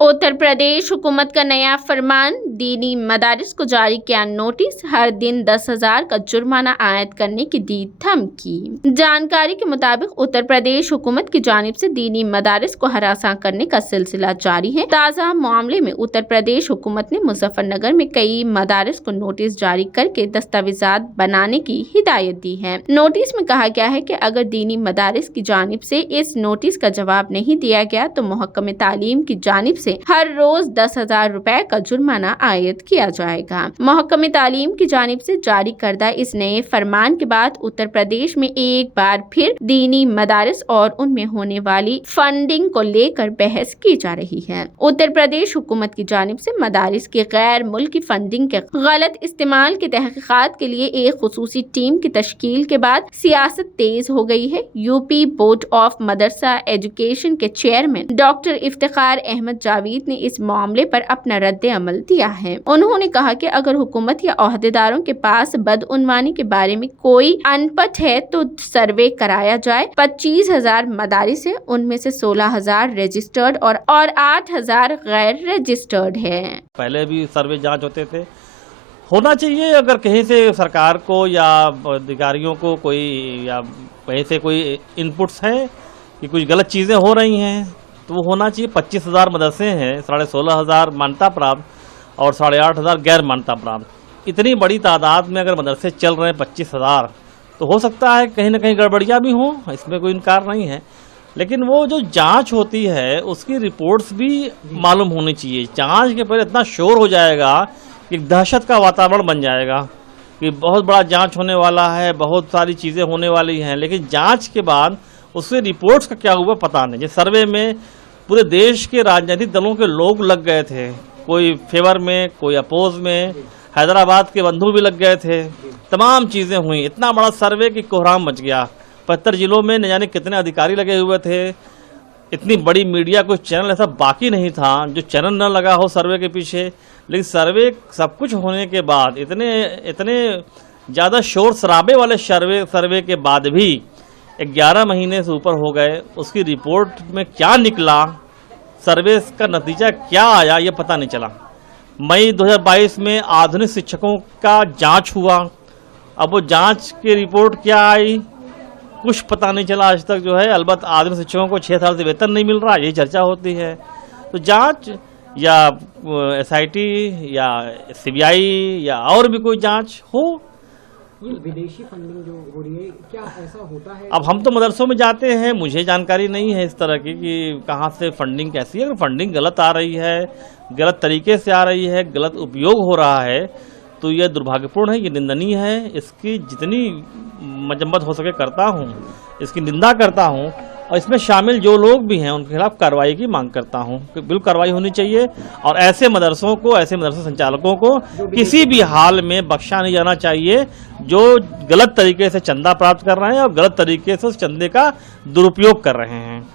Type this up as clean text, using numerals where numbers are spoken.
उत्तर प्रदेश हुकूमत का नया फरमान, दीनी मदारिस को जारी किया नोटिस, हर दिन 10,000 का जुर्माना आयद करने की दी धमकी। जानकारी के मुताबिक उत्तर प्रदेश हुकूमत की जानिब से दीनी मदारिस को हरासा करने का सिलसिला जारी है। ताज़ा मामले में उत्तर प्रदेश हुकूमत ने मुजफ्फरनगर में कई मदारिस को नोटिस जारी करके दस्तावेजात बनाने की हिदायत दी है। नोटिस में कहा गया है कि अगर दीनी मदारिस की जानिब से इस नोटिस का जवाब नहीं दिया गया तो महकमे तालीम की जानिब से हर रोज 10,000 रुपए का जुर्माना आयद किया जाएगा। महकमे तालीम की जानिब से जारी करदा इस नए फरमान के बाद उत्तर प्रदेश में एक बार फिर दीनी मदारिस और उनमें होने वाली फंडिंग को लेकर बहस की जा रही है। उत्तर प्रदेश हुकूमत की जानिब से मदारिस की गैर मुल्की फंडिंग के गलत इस्तेमाल की तहकीकात के लिए एक खुसूसी टीम की तश्कील के बाद सियासत तेज हो गई है। UP board of Madrasa education के चेयरमैन डॉक्टर इफ्तिखार अहमद जावेद ने इस मामले पर अपना रद्द अमल दिया है। उन्होंने कहा कि अगर हुकूमत या ओहदेदारों के पास बदउनवानी के बारे में कोई अनपढ़ है तो सर्वे कराया जाए। 25,000 मदारिस है, उनमें से 16,000 रजिस्टर्ड और 8,000 गैर रजिस्टर्ड है। पहले भी सर्वे जांच होते थे, होना चाहिए। अगर कहीं से सरकार को या अधिकारियों को कोई या कहीं से कोई इनपुट्स हैं कि कुछ गलत चीज़ें हो रही हैं तो वो होना चाहिए। 25,000 मदरसे हैं, 16,500 मान्यता प्राप्त और 8,500 गैर मान्यता प्राप्त। इतनी बड़ी तादाद में अगर मदरसे चल रहे हैं 25,000 तो हो सकता है कहीं ना कहीं गड़बड़ियाँ भी हों, इसमें कोई इनकार नहीं है। लेकिन वो जो जांच होती है उसकी रिपोर्ट्स भी मालूम होनी चाहिए। जांच के पहले इतना शोर हो जाएगा कि दहशत का वातावरण बन जाएगा कि बहुत बड़ा जांच होने वाला है, बहुत सारी चीज़ें होने वाली हैं, लेकिन जांच के बाद उसके रिपोर्ट्स का क्या हुआ पता नहीं। जिस सर्वे में पूरे देश के राजनीतिक दलों के लोग लग गए थे, कोई फेवर में, कोई अपोज में, हैदराबाद के बंधु भी लग गए थे, तमाम चीज़ें हुई। इतना बड़ा सर्वे कि कोहराम मच गया। 75 जिलों में न जाने कितने अधिकारी लगे हुए थे। इतनी बड़ी मीडिया, कोई चैनल ऐसा बाकी नहीं था जो चैनल न लगा हो सर्वे के पीछे। लेकिन सर्वे सब कुछ होने के बाद इतने ज़्यादा शोर शराबे वाले सर्वे के बाद भी 11 महीने से ऊपर हो गए, उसकी रिपोर्ट में क्या निकला, सर्वे का नतीजा क्या आया, ये पता नहीं चला। मई 2022 में आधुनिक शिक्षकों का जांच हुआ, अब वो जांच की रिपोर्ट क्या आई कुछ पता नहीं चला आज तक जो है। अलबत्त आधुनिक शिक्षकों को 6 साल से वेतन नहीं मिल रहा, यही चर्चा होती है। तो जांच या SIT या CBI या और भी कोई जांच हो। ये विदेशी फंडिंग जो हो रही है, क्या ऐसा होता है? अब हम तो मदरसों में जाते हैं, मुझे जानकारी नहीं है इस तरह की कि कहाँ से फंडिंग कैसी है। अगर फंडिंग गलत आ रही है, गलत तरीके से आ रही है, गलत उपयोग हो रहा है तो यह दुर्भाग्यपूर्ण है, ये निंदनीय है। इसकी जितनी मजम्मत हो सके करता हूँ, इसकी निंदा करता हूँ और इसमें शामिल जो लोग भी हैं उनके खिलाफ कार्रवाई की मांग करता हूँ कि बिल्कुल कार्रवाई होनी चाहिए और ऐसे मदरसों को, ऐसे मदरसा संचालकों को किसी भी हाल में बख्शा नहीं जाना चाहिए जो गलत तरीके से चंदा प्राप्त कर रहे हैं और गलत तरीके से उस चंदे का दुरुपयोग कर रहे हैं।